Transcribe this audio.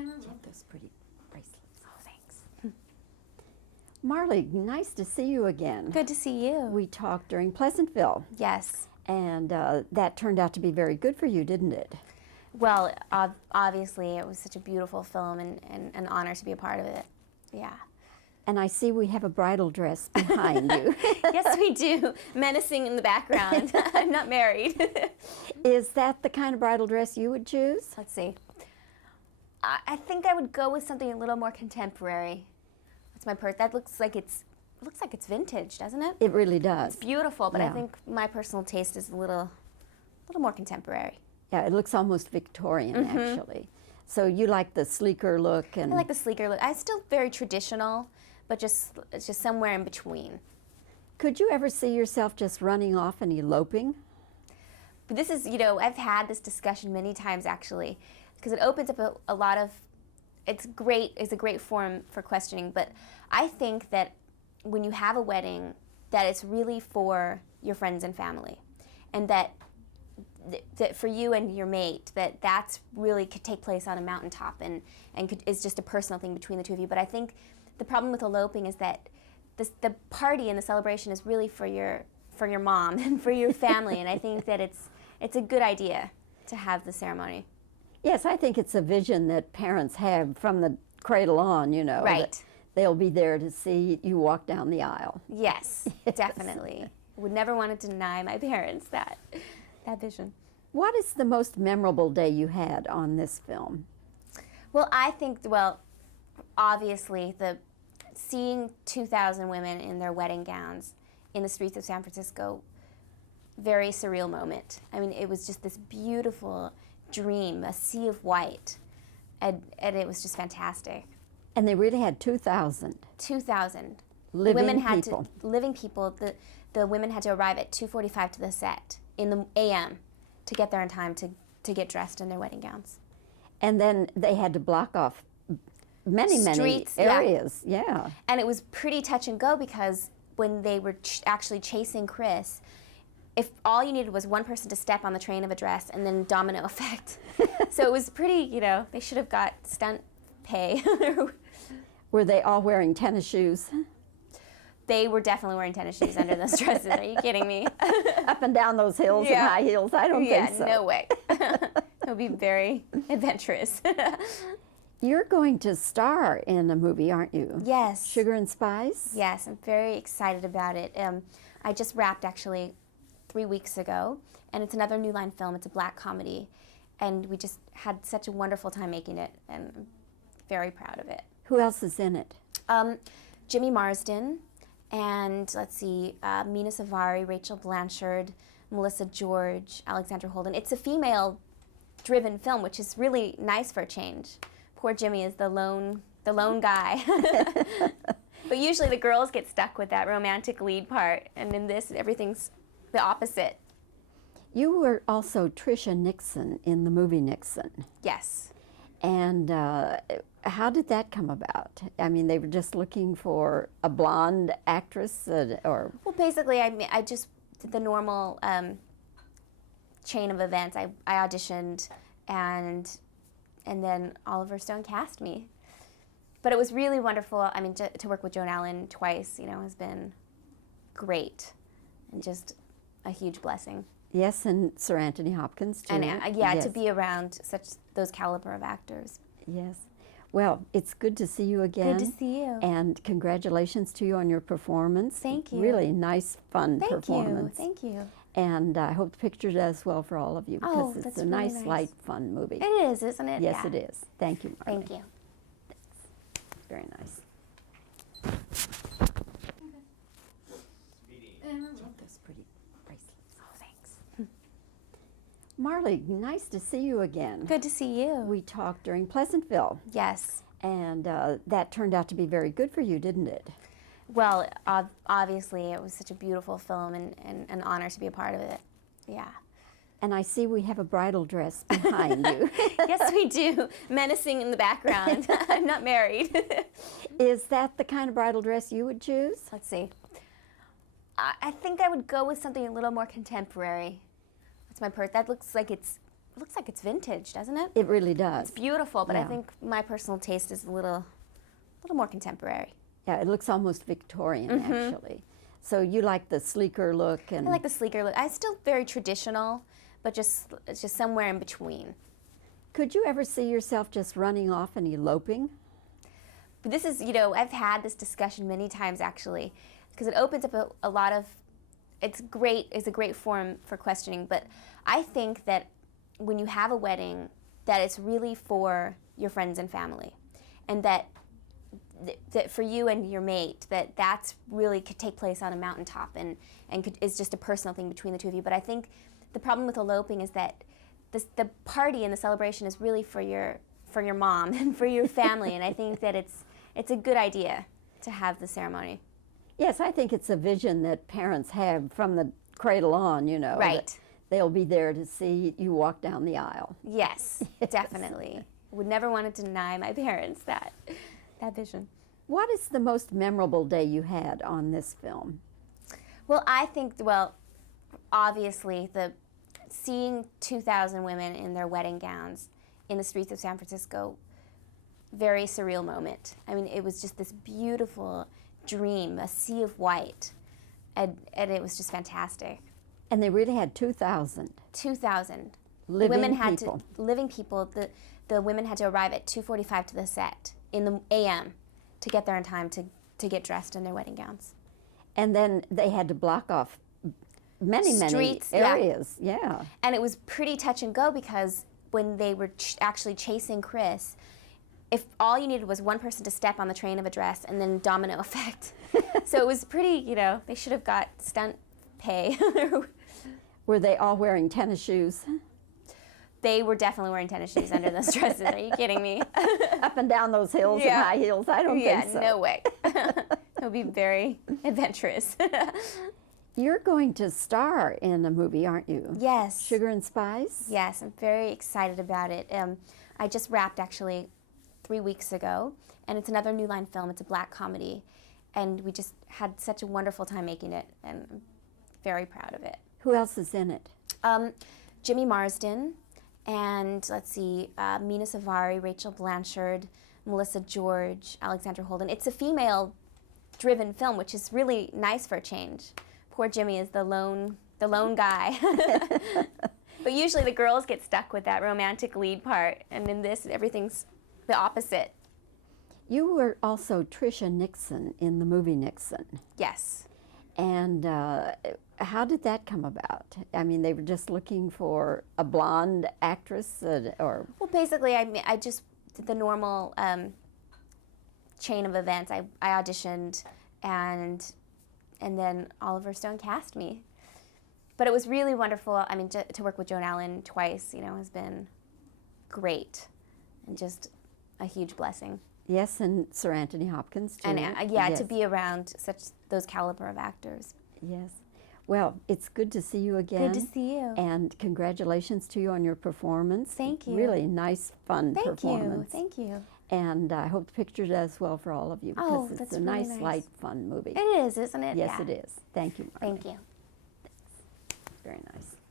Love those pretty bracelets. Oh, thanks. Marley, nice to see you again. Good to see you. We talked during Pleasantville, Yes. and that turned out to be very good for you, didn't it? Well, obviously, it was such a beautiful film and an honor to be a part of it. Yeah. And I see we have a bridal dress behind you. Yes, we do. Menacing in the background. I'm not married. Is that the kind of bridal dress you would choose? Let's see. I think I would go with something a little more contemporary. That's my purse. That looks like it's vintage, doesn't it? It really does. It's beautiful, but I Yeah. think my personal taste is a little more contemporary. Yeah, it looks almost Victorian, actually. So you like the sleeker look, and I like the sleeker look. I'm still very traditional, but it's just somewhere in between. could you ever see yourself just running off and eloping? But this is, I've had this discussion many times actually, because it opens up a lot of, it's a great forum for questioning, but I think that when you have a wedding, that it's really for your friends and family, and that for you and your mate, that's really could take place on a mountaintop and is just a personal thing between the two of you. But I think the problem with eloping is that the party and the celebration is really for your mom and for your family, and I think that it's a good idea to have the ceremony. Yes, I think it's a vision that parents have from the cradle on, Right. that they'll be there to see you walk down the aisle. Yes, definitely. Would never want to deny my parents that vision. What is the most memorable day you had on this film? Well, I think, obviously, seeing 2,000 women in their wedding gowns in the streets of San Francisco, very surreal moment. I mean, it was just this beautiful dream, a sea of white, and it was just fantastic. And they really had 2,000. 2,000. Living people. Living people. The women had to arrive at 2:45 to the set in the a.m. to get there in time to get dressed in their wedding gowns. And then they had to block off many Streets, areas. Yeah. And it was pretty touch and go, because when they were actually chasing Chris, if all you needed was one person to step on the train of a dress, and then domino effect. So it was pretty, they should have got stunt pay. Were they all wearing tennis shoes? They were definitely wearing tennis shoes under those dresses. Are you kidding me? Up and down those hills in high heels? I don't think so. Yeah, no way. It would be very adventurous. You're going to star in a movie, aren't you? Yes. Sugar and Spice? Yes, I'm very excited about it. I just wrapped actually 3 weeks ago, and it's another New Line film. It's a black comedy, and we just had such a wonderful time making it, and I'm very proud of it. Who else is in it? Jimmy Marsden, and let's see, Mina Savari, Rachel Blanchard, Melissa George, Alexandra Holden. It's a female-driven film, which is really nice for a change. Poor Jimmy is the lone guy. But usually the girls get stuck with that romantic lead part, and in this, everything's the opposite. You were also Tricia Nixon in the movie Nixon. Yes. And how did that come about? I mean, they were just looking for a blonde actress, or? Well, basically, I just did the normal chain of events. I auditioned, and then Oliver Stone cast me. But it was really wonderful. I mean, to work with Joan Allen twice, has been great, and just a huge blessing. Yes, and Sir Anthony Hopkins, too. And yes. to be around those caliber of actors. Yes. Well, it's good to see you again. Good to see you. And congratulations to you on your performance. Thank you. Really nice, fun performance. Thank you. And I hope the picture does well for all of you, because it's that's a really nice, nice. light, fun movie. It is, isn't it? Yes, Yeah. it is. Thank you, Marley. Thank you. Very nice. Love those pretty bracelets. Oh, thanks. Marley, nice to see you again. Good to see you. We talked during Pleasantville, Yes. and that turned out to be very good for you, didn't it? Well, obviously, it was such a beautiful film and an honor to be a part of it. Yeah. And I see we have a bridal dress behind you. Yes, we do. Menacing in the background. I'm not married. Is that the kind of bridal dress you would choose? Let's see. I think I would go with something a little more contemporary. That's my purse. That looks like it's looks like it's vintage, doesn't it? It really does. It's beautiful, but I Yeah. think my personal taste is a little more contemporary. Yeah, it looks almost Victorian, actually. So you like the sleeker look, and I like the sleeker look. I'm still very traditional, but it's just somewhere in between. could you ever see yourself just running off and eloping? But this is, I've had this discussion many times actually, because it opens up a lot of, it's a great forum for questioning, but I think that when you have a wedding, that it's really for your friends and family, and that for you and your mate, that's really could take place on a mountaintop and is just a personal thing between the two of you. But I think the problem with eloping is that the party and the celebration is really for your mom and for your family, and I think that it's a good idea to have the ceremony. Yes, I think it's a vision that parents have from the cradle on, Right. that they'll be there to see you walk down the aisle. Yes, definitely. Would never want to deny my parents that vision. What is the most memorable day you had on this film? Well, I think, obviously, seeing 2,000 women in their wedding gowns in the streets of San Francisco, very surreal moment. I mean, it was just this beautiful dream, a sea of white, and it was just fantastic. And they really had 2,000. 2,000. Living people. Living people. The women had to arrive at 2:45 to the set in the a.m. to get there in time to get dressed in their wedding gowns. And then they had to block off many Streets, areas. Yeah. And it was pretty touch and go, because when they were actually chasing Chris, if all you needed was one person to step on the train of a dress, and then domino effect. So it was pretty, they should have got stunt pay. Were they all wearing tennis shoes? They were definitely wearing tennis shoes under those dresses. Are you kidding me? Up and down those hills Yeah. in high heels? I don't think so. Yeah, no way. It would be very adventurous. You're going to star in a movie, aren't you? Yes. Sugar and Spice? Yes, I'm very excited about it. I just wrapped actually 3 weeks ago, and it's another New Line film. It's a black comedy, and we just had such a wonderful time making it, and I'm very proud of it. Who else is in it? Jimmy Marsden, and let's see, Mina Savari, Rachel Blanchard, Melissa George, Alexandra Holden. It's a female-driven film, which is really nice for a change. Poor Jimmy is the lone guy. But usually the girls get stuck with that romantic lead part, and in this, everything's the opposite. You were also Tricia Nixon in the movie Nixon. Yes. And how did that come about? I mean, they were just looking for a blonde actress, or Well, basically, I just did the normal chain of events. I auditioned, and then Oliver Stone cast me. But it was really wonderful. I mean, to work with Joan Allen twice, has been great, and just a huge blessing. yes, and Sir Anthony Hopkins too. And Yes. to be around those caliber of actors. Yes. Well, it's good to see you again. Good to see you. And congratulations to you on your performance. Thank you. Really nice, fun performance. Thank you. And I hope the picture does well for all of you, Oh, because it's that's a really nice, nice. light, fun movie. It is, isn't it? Yes, Yeah. it is. Thank you, Marley. Thank you. Very nice.